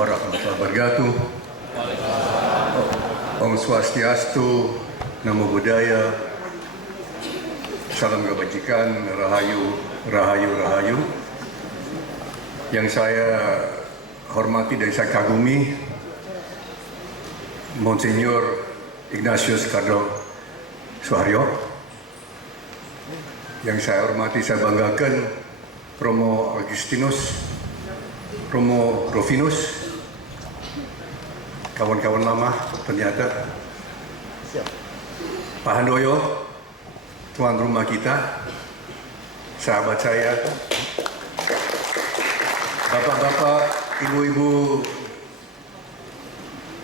warahmatullahi wabarakatuh. Om Swastiastu, Namo Buddhaya, Salam Kebajikan, Rahayu, Rahayu, Rahayu. Yang saya hormati dan saya kagumi, Monsignor Ignatius Cardo Suharyo. Yang saya hormati, saya banggakan, Romo Augustinus, Romo Rufinus, kawan-kawan lama ternyata, Pak Handoyo, tuan rumah kita, sahabat saya, bapak-bapak, ibu-ibu,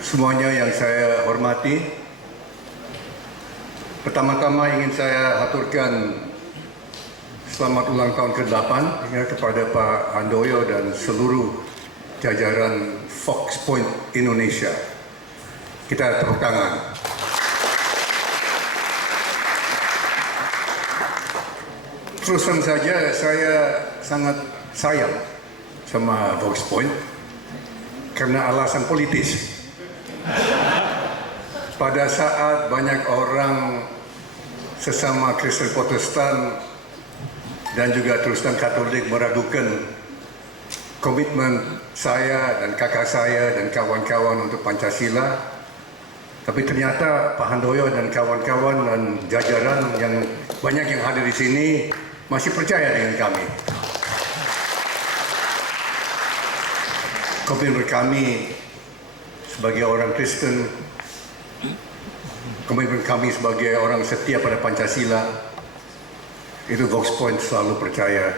semuanya yang saya hormati. Pertama-tama ingin saya haturkan selamat ulang tahun ke-8 kepada Pak Handoyo dan seluruh jajaran Fox Point Indonesia. Kita tepuk tangan. Terusan saja, saya sangat sayang sama Fox Point karena alasan politis. Pada saat banyak orang sesama Kristen Protestan dan juga Kristen Katolik meragukan komitmen saya dan kakak saya dan kawan-kawan untuk Pancasila, tapi ternyata Pak Handoyo dan kawan-kawan dan jajaran yang banyak yang hadir di sini masih percaya dengan kami. Komitmen kami sebagai orang Kristen, komitmen kami sebagai orang setia pada Pancasila, itu Vox Point selalu percaya.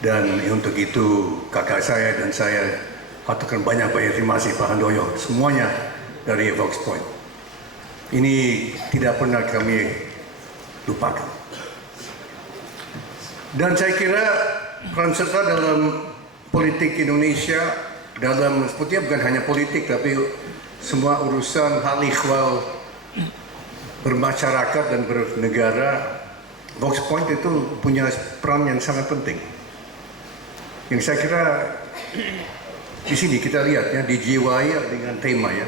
Dan untuk itu kakak saya dan saya haturkan banyak-banyak terima kasih Pak Handoyo, semuanya dari Vox Point. Ini tidak pernah kami lupakan. Dan saya kira peran serta dalam politik Indonesia, dalam sebetulnya bukan hanya politik tapi semua urusan hal ikhwal bermasyarakat dan bernegara, Vox Point itu punya peran yang sangat penting. Yang saya kira di sini kita lihat ya, dijiwai dengan tema ya.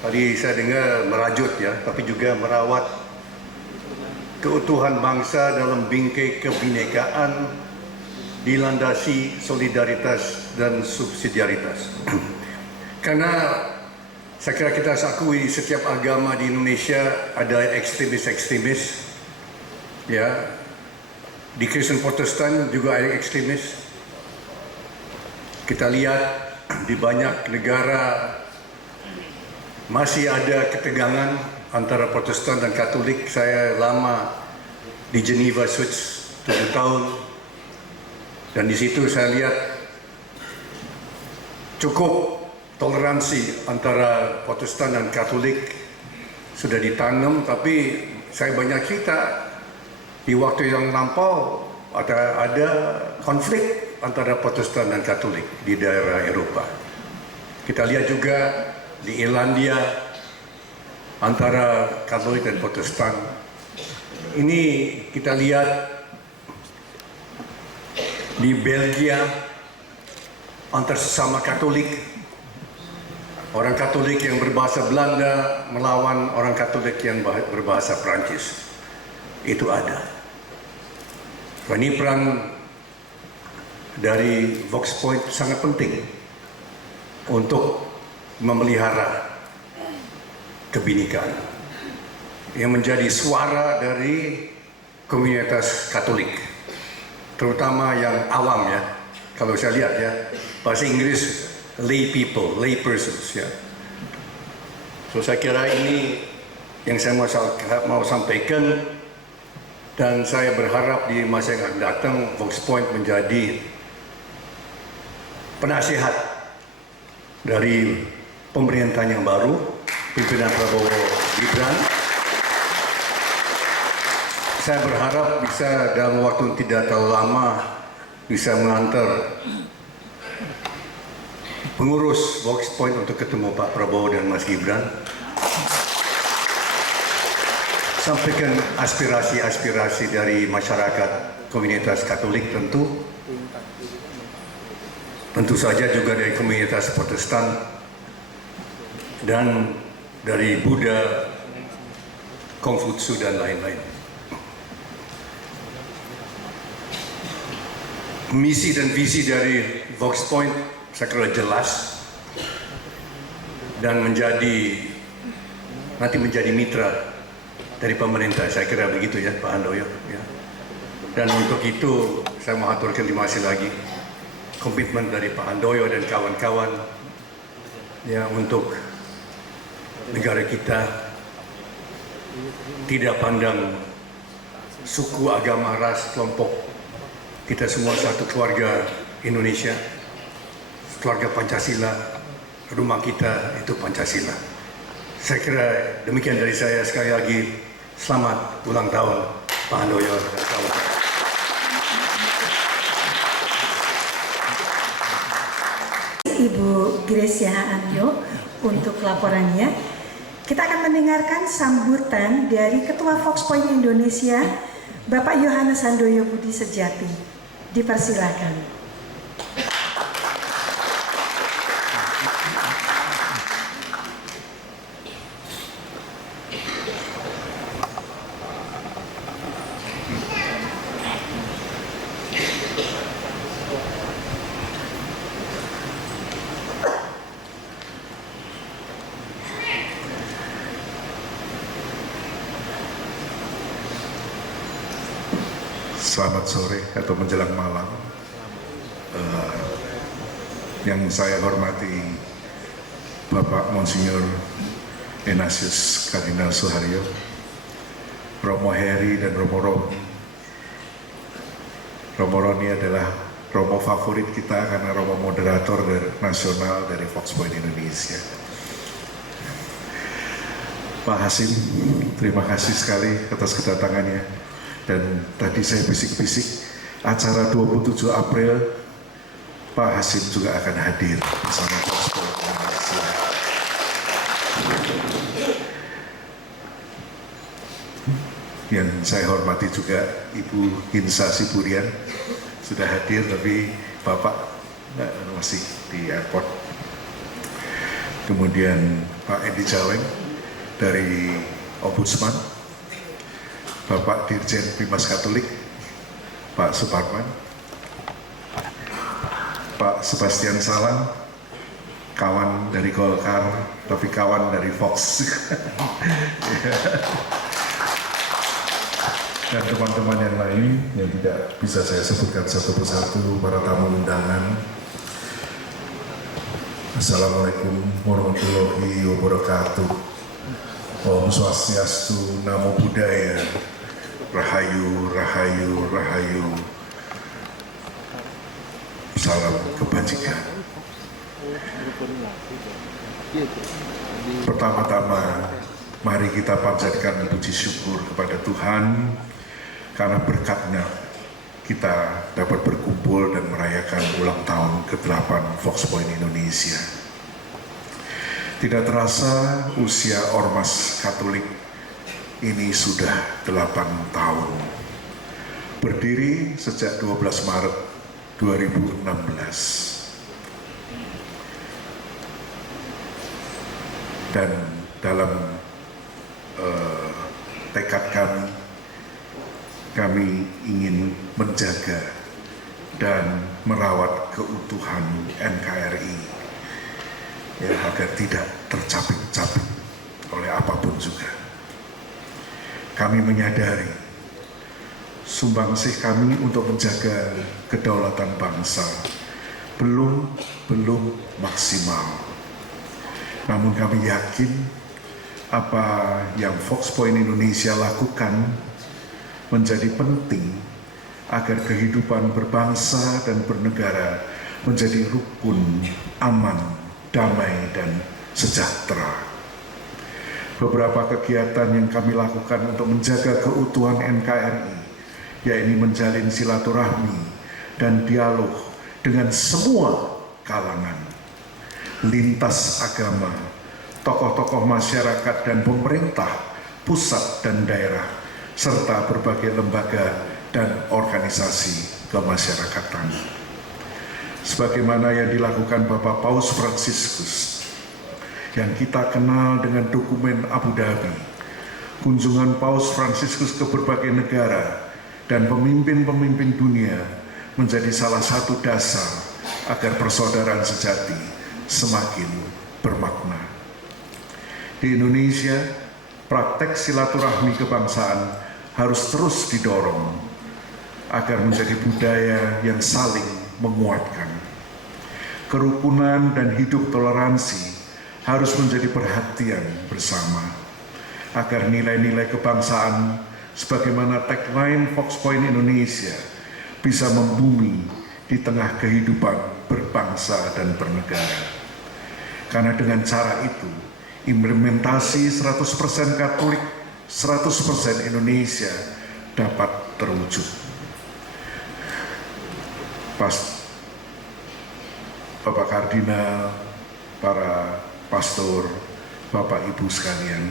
Tadi saya dengar merajut ya, tapi juga merawat keutuhan bangsa dalam bingkai kebinekaan, dilandasi solidaritas dan subsidiaritas. Karena saya kira kita harus akui setiap agama di Indonesia ada ekstremis-ekstremis ya. Di Kristen Protestan juga ada ekstremis. Kita lihat di banyak negara masih ada ketegangan antara Protestan dan Katolik. Saya lama di Geneva, Swiss 7 tahun, dan di situ saya lihat cukup toleransi antara Protestan dan Katolik sudah ditanam. Tapi saya banyak cerita di waktu yang lampau ada konflik antara Protestan dan Katolik di daerah Eropa. Kita lihat juga di Irlandia antara Katolik dan Protestan. Ini kita lihat di Belgia antar sesama Katolik. Orang Katolik yang berbahasa Belanda melawan orang Katolik yang berbahasa Prancis. Itu ada. Ini peran dari Vox Point sangat penting untuk memelihara kebinekaan yang menjadi suara dari komunitas Katolik, terutama yang awam ya. Kalau saya lihat ya, bahasa Inggris lay people, lay persons ya. So saya kira ini yang saya mau sampaikan. Dan saya berharap di masa yang akan datang Vox Point menjadi penasihat dari pemerintahan yang baru, pimpinan Prabowo Gibran. Saya berharap bisa dalam waktu yang tidak terlalu lama bisa mengantar pengurus Vox Point untuk ketemu Pak Prabowo dan Mas Gibran. Sampaikan aspirasi-aspirasi dari masyarakat komunitas Katolik tentu. tentu saja juga dari komunitas Protestan dan dari Buddha, Konghucu dan lain-lain. Misi dan visi dari Vox Point saya kira jelas dan nanti menjadi mitra dari pemerintah, saya kira begitu ya Pak Handoyo ya. Dan untuk itu saya mengaturkan terima kasih lagi komitmen dari Pak Handoyo dan kawan-kawan ya untuk negara kita tidak pandang suku, agama, ras, kelompok. Kita semua satu keluarga Indonesia, keluarga Pancasila, rumah kita itu Pancasila. Saya kira demikian dari saya. Sekali lagi selamat ulang tahun Pak Handoyo dan kawan. Ibu Gracia Anyo untuk laporannya. Kita akan mendengarkan sambutan dari Ketua Vox Point Indonesia, Bapak Yohanes Handoyo Budi Sejati. Dipersilakan. Selamat sore atau menjelang malam. Yang saya hormati Bapak Monsinyur Ignatius Kardinal Suharyo, Romo Heri dan Romo Roni. Romo Roni adalah Romo favorit kita karena Romo moderator nasional dari Vox Point Indonesia. Pak Hasim, terima kasih sekali atas kedatangannya. Dan tadi saya bisik-bisik, acara 27 April, Pak Hasim juga akan hadir bersama Vox Point Indonesia. Yang saya hormati juga Ibu Hinsa Siburian, sudah hadir tapi Bapak masih di airport. Kemudian Pak Edi Jaweng dari Ombudsman, Bapak Dirjen Bimas Katolik, Pak Suparman, Pak Sebastian Salang, kawan dari Golkar, tapi kawan dari Vox, dan teman-teman yang lain yang tidak bisa saya sebutkan satu persatu, para tamu undangan. Assalamualaikum warahmatullahi wabarakatuh. Om Swastiastu, Namo Buddhaya, Rahayu, Rahayu, Rahayu. Salam kebajikan. Pertama-tama, mari kita panjatkan puji syukur kepada Tuhan karena berkat-Nya kita dapat berkumpul dan merayakan ulang tahun ke-8 Vox Point Indonesia. Tidak terasa usia Ormas Katolik ini sudah 8 tahun. Berdiri sejak 12 Maret 2016. Dan dalam tekad kami ingin menjaga dan merawat keutuhan NKRI ya, agar tidak tercapik-capik oleh apapun juga. Kami menyadari sumbangsih kami untuk menjaga kedaulatan bangsa belum maksimal. Namun kami yakin apa yang Vox Point Indonesia lakukan menjadi penting agar kehidupan berbangsa dan bernegara menjadi rukun, aman, damai dan sejahtera. Beberapa kegiatan yang kami lakukan untuk menjaga keutuhan NKRI, yaitu menjalin silaturahmi dan dialog dengan semua kalangan, lintas agama, tokoh-tokoh masyarakat dan pemerintah, pusat dan daerah, serta berbagai lembaga dan organisasi kemasyarakatan. sebagaimana yang dilakukan Bapak Paus Fransiskus yang kita kenal dengan dokumen Abu Dhabi. Kunjungan Paus Fransiskus ke berbagai negara dan pemimpin-pemimpin dunia menjadi salah satu dasar agar persaudaraan sejati semakin bermakna. Di Indonesia, praktek silaturahmi kebangsaan harus terus didorong agar menjadi budaya yang saling menguatkan. Kerukunan dan hidup toleransi harus menjadi perhatian bersama agar nilai-nilai kebangsaan sebagaimana tagline Fox Point Indonesia bisa membumi di tengah kehidupan berbangsa dan bernegara. Karena dengan cara itu, implementasi 100% Katolik, 100% Indonesia dapat terwujud. Bapak Kardinal, para pastor, Bapak Ibu sekalian,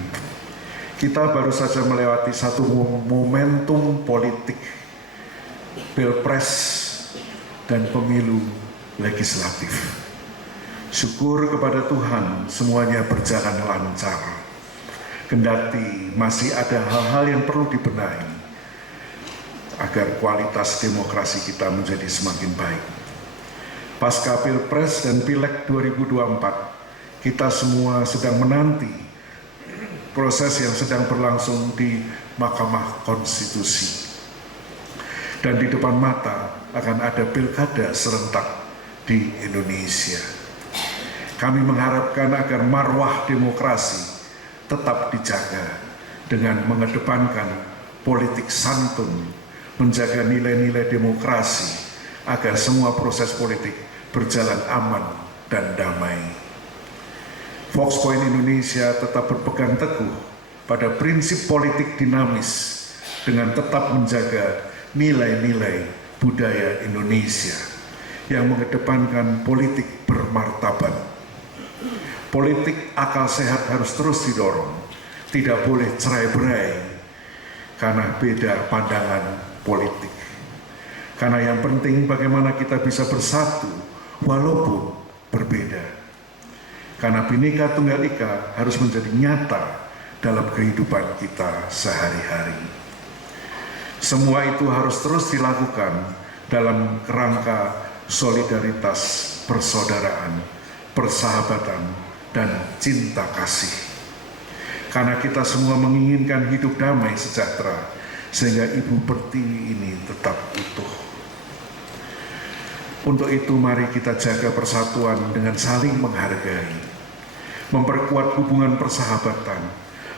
kita baru saja melewati satu momentum politik, Pilpres dan pemilu legislatif. Syukur kepada Tuhan semuanya berjalan lancar. Kendati masih ada hal-hal yang perlu dibenahi agar kualitas demokrasi kita menjadi semakin baik. Pasca Pilpres dan Pileg 2024, kita semua sedang menanti proses yang sedang berlangsung di Mahkamah Konstitusi. Dan di depan mata akan ada pilkada serentak di Indonesia. Kami mengharapkan agar marwah demokrasi tetap dijaga dengan mengedepankan politik santun, menjaga nilai-nilai demokrasi agar semua proses politik berjalan aman dan damai. Fox Point Indonesia tetap berpegang teguh pada prinsip politik dinamis dengan tetap menjaga nilai-nilai budaya Indonesia yang mengedepankan politik bermartabat. Politik akal sehat harus terus didorong, tidak boleh cerai-berai karena beda pandangan politik. Karena yang penting bagaimana kita bisa bersatu walaupun berbeda. Karena Bhinneka Tunggal Ika harus menjadi nyata dalam kehidupan kita sehari-hari. Semua itu harus terus dilakukan dalam kerangka solidaritas, persaudaraan, persahabatan, dan cinta kasih. Karena kita semua menginginkan hidup damai sejahtera, sehingga Ibu Pertiwi ini tetap utuh. Untuk itu mari kita jaga persatuan dengan saling menghargai, memperkuat hubungan persahabatan,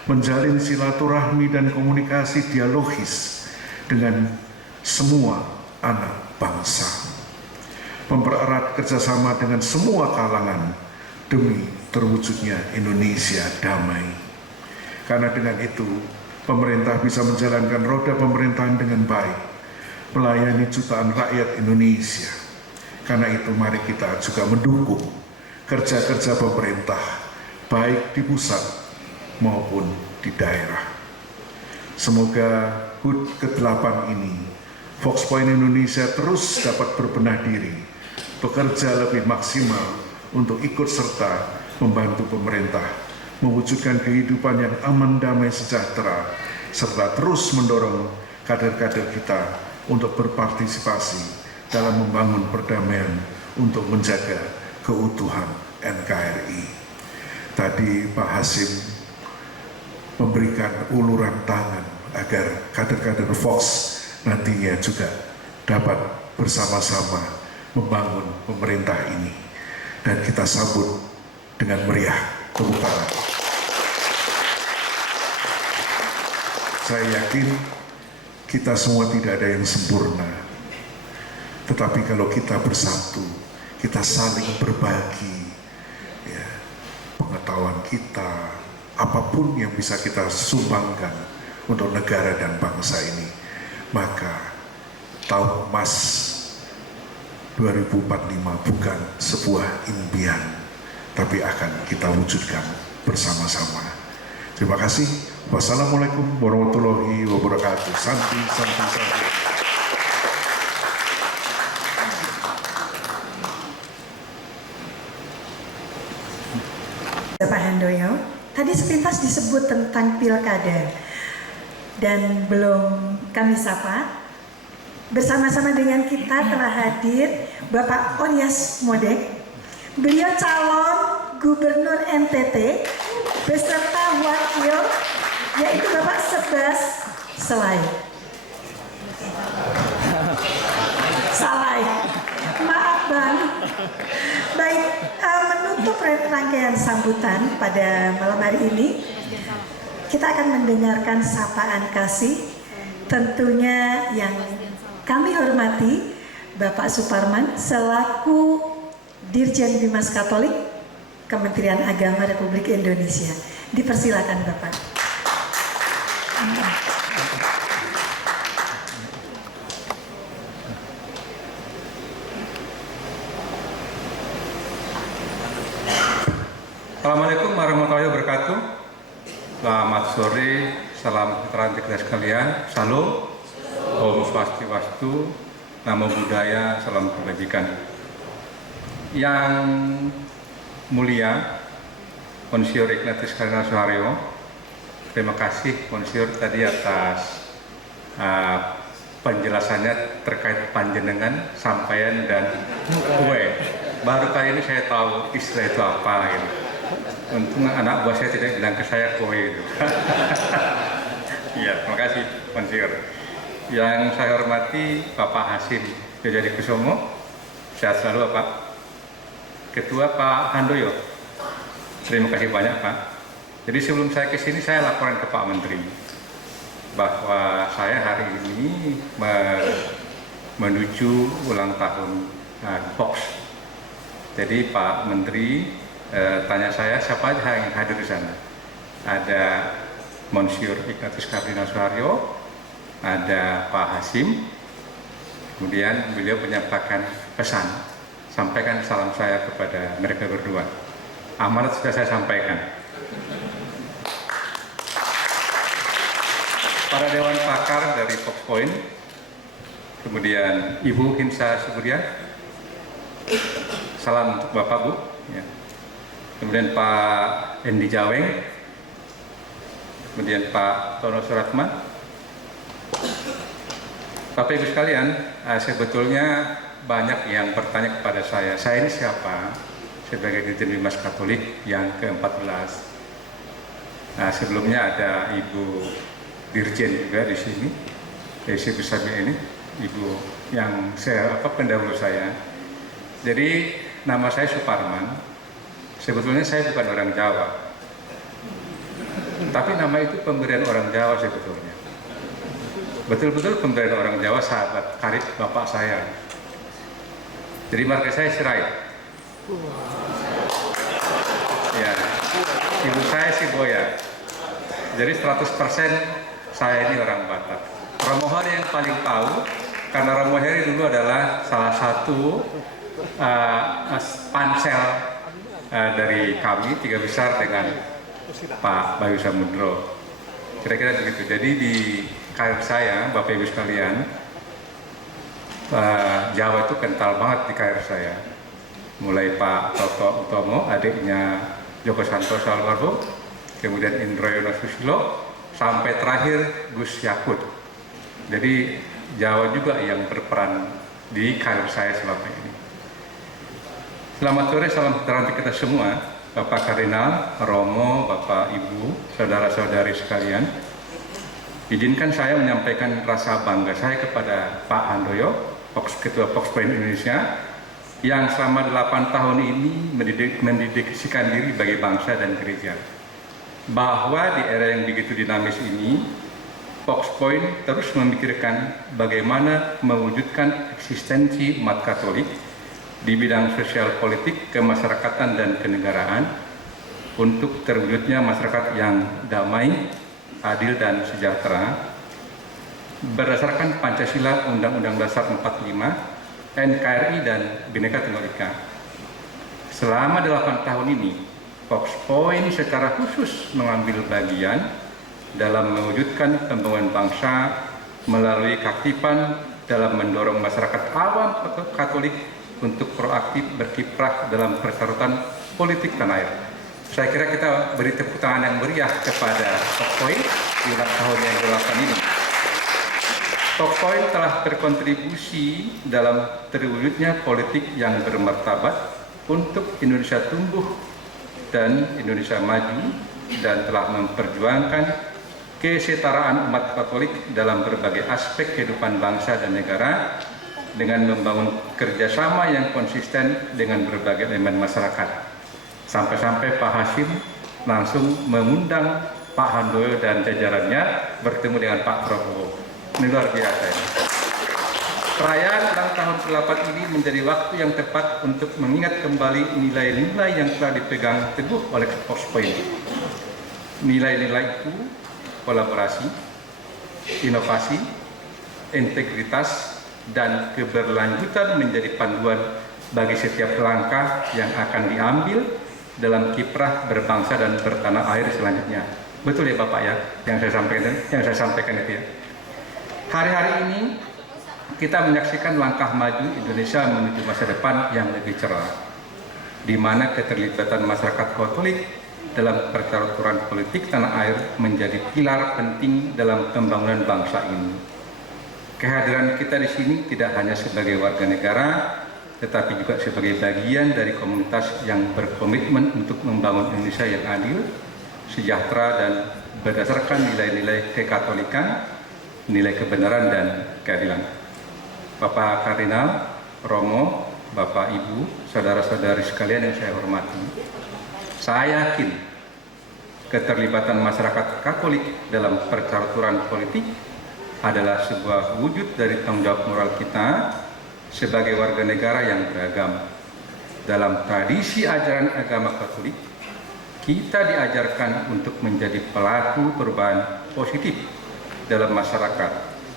menjalin silaturahmi dan komunikasi dialogis dengan semua anak bangsa, mempererat kerjasama dengan semua kalangan demi terwujudnya Indonesia damai. Karena dengan itu pemerintah bisa menjalankan roda pemerintahan dengan baik, melayani jutaan rakyat Indonesia. Karena itu mari kita juga mendukung kerja-kerja pemerintah baik di pusat maupun di daerah. Semoga HUT ke-8 ini, Fox Point Indonesia terus dapat berbenah diri, bekerja lebih maksimal untuk ikut serta membantu pemerintah mewujudkan kehidupan yang aman, damai, sejahtera, serta terus mendorong kader-kader kita untuk berpartisipasi dalam membangun perdamaian untuk menjaga keutuhan NKRI. Tadi Pak Hasim memberikan uluran tangan agar kader-kader Fox nantinya juga dapat bersama-sama membangun pemerintah ini. Dan kita sambut dengan meriah. Tepuk tangan. Saya yakin kita semua tidak ada yang sempurna. Tetapi kalau kita bersatu, kita saling berbagi ya, pengetahuan kita, apapun yang bisa kita sumbangkan untuk negara dan bangsa ini, maka tahun emas 2045 bukan sebuah impian, tapi akan kita wujudkan bersama-sama. Terima kasih. Wassalamualaikum warahmatullahi wabarakatuh. Santi, santi, santi. Bapak Handoyo, tadi sepintas disebut tentang pilkada dan belum kami sapa. Bersama-sama dengan kita telah hadir Bapak Onyas Modek. Beliau calon Gubernur NTT beserta wakil yaitu Bapak Sebas Selai. Salai. Maaf Bang. Baik, menutup rangkaian sambutan pada malam hari ini, kita akan mendengarkan sapaan kasih. Tentunya yang kami hormati Bapak Suparman selaku Dirjen Bimas Katolik Kementerian Agama Republik Indonesia. Dipersilakan Bapak. Assalamualaikum warahmatullahi wabarakatuh. Selamat sore, salam sejahtera untuk kita sekalian. Salam, Om Swastiastu, Namo Buddhaya, salam kebajikan. Yang mulia, Monsinyur Ignatius Kardinal Suharyo, terima kasih Monsinyur tadi atas penjelasannya terkait panjenengan, sampaian dan kue. Baru kali ini saya tahu istilah itu apa gitu. Untung anak buah saya tidak bilang ke saya kue itu. Iya, terima kasih Monsinyur. Yang saya hormati Bapak Hasim Djadikusumo, sehat selalu Bapak. Ketua Pak Handoyo, terima kasih banyak Pak. Jadi sebelum saya ke sini saya laporan ke Pak Menteri bahwa saya hari ini menuju ulang tahun Fox. Jadi Pak Menteri tanya saya siapa aja yang hadir di sana. Ada Monsinyur Ignatius Kardinal Suharyo, ada Pak Hasim, kemudian beliau menyampaikan pesan, sampaikan salam saya kepada mereka berdua. Amanat sudah saya sampaikan. Para dewan pakar dari Fox Point, kemudian Ibu Hinsa Suburya, salam untuk Bapak Bu. Ya. Kemudian Pak Endi Jaweng, kemudian Pak Tono Suratman. Bapak Ibu sekalian, sebetulnya banyak yang bertanya kepada saya ini siapa? Sebagai Dirjen Bimas Katolik yang ke-14. Nah, sebelumnya ada Ibu Dirjen juga di sini, Desi Besami ini, Ibu yang pendahulu saya. Jadi nama saya Suparman. Sebetulnya saya bukan orang Jawa, tapi nama itu pemberian orang Jawa sebetulnya. Betul-betul pemberian orang Jawa, sahabat karib bapak saya. Jadi marga saya Sirait. Ya, ibu saya Siboya. Jadi 100% saya ini orang Batak. Romo Heri yang paling tahu, karena Romo Heri dulu adalah salah satu pansel dari kami 3 besar dengan Pak Bayu Samudro. Kira-kira begitu. Jadi di karir saya, Bapak Ibu sekalian, Jawa itu kental banget di karir saya. Mulai Pak Toto Utomo, adiknya Joko Santoso Almarhum, kemudian Indro Yono Susilo, sampai terakhir Gus Yakut. Jadi Jawa juga yang berperan di karir saya selama ini. Selamat sore, salam sejahtera untuk kita semua, Bapak Kardinal, Romo, Bapak Ibu, saudara-saudari sekalian. Izinkan saya menyampaikan rasa bangga saya kepada Pak Handoyo, Ketua Fox Point Indonesia, yang selama 8 tahun ini mendedikasikan diri bagi bangsa dan gereja. Bahwa di era yang begitu dinamis ini, Fox Point terus memikirkan bagaimana mewujudkan eksistensi umat Katolik di bidang sosial politik, kemasyarakatan, dan kenegaraan untuk terwujudnya masyarakat yang damai, adil, dan sejahtera berdasarkan Pancasila, Undang-Undang Dasar 45, NKRI, dan Bhinneka Tunggal Ika. Selama 8 tahun ini, Fox Point secara khusus mengambil bagian dalam mewujudkan pembangunan bangsa melalui keaktifan dalam mendorong masyarakat awam Katolik untuk proaktif berkiprah dalam persyaratan politik tanah air. Saya kira kita beri tepuk tangan yang meriah kepada Tokpoin di ulang tahun yang ke-8 ini. Tokpoin telah berkontribusi dalam terwujudnya politik yang bermartabat untuk Indonesia tumbuh dan Indonesia maju, dan telah memperjuangkan kesetaraan umat Katolik dalam berbagai aspek kehidupan bangsa dan negara dengan membangun kerjasama yang konsisten dengan berbagai elemen masyarakat. Sampai-sampai Pak Hasyim langsung mengundang Pak Handoyo dan jajarannya bertemu dengan Pak Prabowo. Ini luar biasa ya. Perayaan ulang tahun ke-8 ini menjadi waktu yang tepat untuk mengingat kembali nilai-nilai yang telah dipegang teguh oleh Tokpoin. Nilai-nilai itu kolaborasi, inovasi, integritas, dan keberlanjutan menjadi panduan bagi setiap langkah yang akan diambil dalam kiprah berbangsa dan bertanah air selanjutnya. Betul ya Bapak ya, yang saya sampaikan itu ya. Hari-hari ini kita menyaksikan langkah maju Indonesia menuju masa depan yang lebih cerah, di mana keterlibatan masyarakat Katolik dalam percaturan politik tanah air menjadi pilar penting dalam pembangunan bangsa ini. Kehadiran kita di sini tidak hanya sebagai warga negara, tetapi juga sebagai bagian dari komunitas yang berkomitmen untuk membangun Indonesia yang adil, sejahtera, dan berdasarkan nilai-nilai kekatolikan, nilai kebenaran dan keadilan. Bapak Kardinal, Romo, Bapak Ibu, saudara-saudari sekalian yang saya hormati, saya yakin keterlibatan masyarakat Katolik dalam percaturan politik adalah sebuah wujud dari tanggung jawab moral kita sebagai warga negara yang beragam. Dalam tradisi ajaran agama Katolik, kita diajarkan untuk menjadi pelaku perubahan positif dalam masyarakat,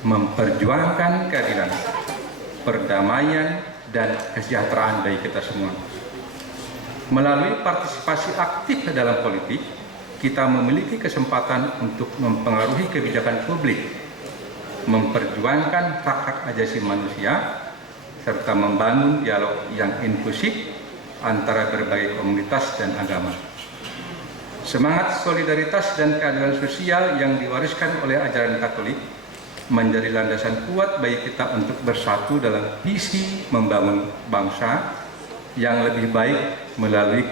memperjuangkan keadilan, perdamaian, dan kesejahteraan bagi kita semua. Melalui partisipasi aktif dalam politik, kita memiliki kesempatan untuk mempengaruhi kebijakan publik, memperjuangkan hak-hak asasi manusia, serta membangun dialog yang inklusif antara berbagai komunitas dan agama. Semangat solidaritas dan keadilan sosial yang diwariskan oleh ajaran Katolik menjadi landasan kuat bagi kita untuk bersatu dalam visi membangun bangsa yang lebih baik melalui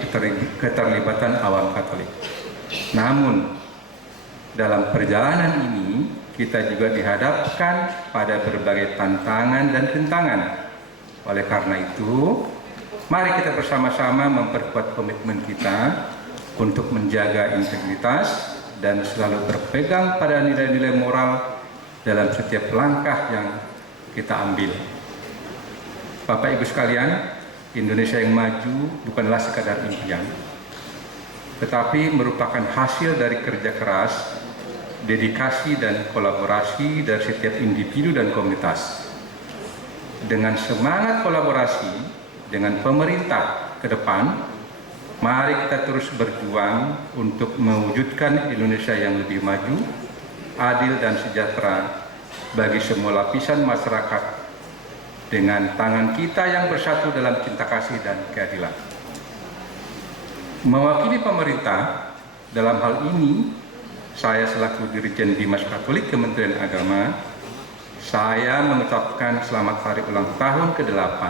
keterlibatan awam Katolik. Namun, dalam perjalanan ini kita juga dihadapkan pada berbagai tantangan dan rintangan. Oleh karena itu, mari kita bersama-sama memperkuat komitmen kita untuk menjaga integritas dan selalu berpegang pada nilai-nilai moral dalam setiap langkah yang kita ambil. Bapak Ibu sekalian, Indonesia yang maju bukanlah sekadar impian, tetapi merupakan hasil dari kerja keras, dedikasi dan kolaborasi dari setiap individu dan komunitas. Dengan semangat kolaborasi dengan pemerintah ke depan, mari kita terus berjuang untuk mewujudkan Indonesia yang lebih maju, adil dan sejahtera bagi semua lapisan masyarakat dengan tangan kita yang bersatu dalam cinta kasih dan keadilan. Mewakili pemerintah dalam hal ini, saya selaku Dirjen Bimas Katolik Kementerian Agama, saya mengucapkan selamat hari ulang tahun ke-8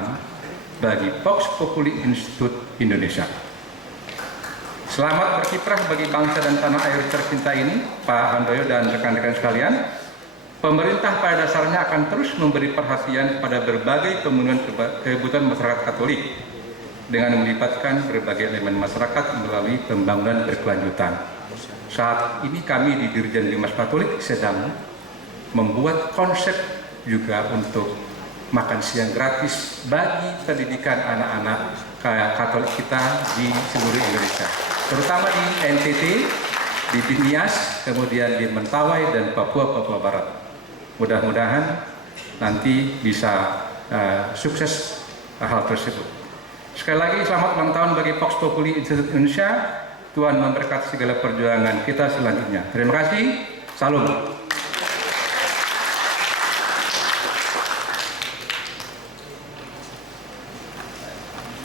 bagi Vox Populi Institute Indonesia. Selamat berkiprah bagi bangsa dan tanah air tercinta ini, Pak Handoyo dan rekan-rekan sekalian. Pemerintah pada dasarnya akan terus memberi perhatian pada berbagai kebutuhan masyarakat Katolik dengan melibatkan berbagai elemen masyarakat melalui pembangunan berkelanjutan. Saat ini kami di Dirjen Bimas Katolik sedang membuat konsep juga untuk makan siang gratis bagi pendidikan anak-anak Katolik kita di seluruh Indonesia, terutama di NTT, di Binias, kemudian di Mentawai dan Papua Barat. Mudah-mudahan nanti bisa sukses hal tersebut. Sekali lagi selamat ulang tahun bagi Vox Populi Institute Indonesia. Tuhan memberkati segala perjuangan kita selanjutnya. Terima kasih. Salam.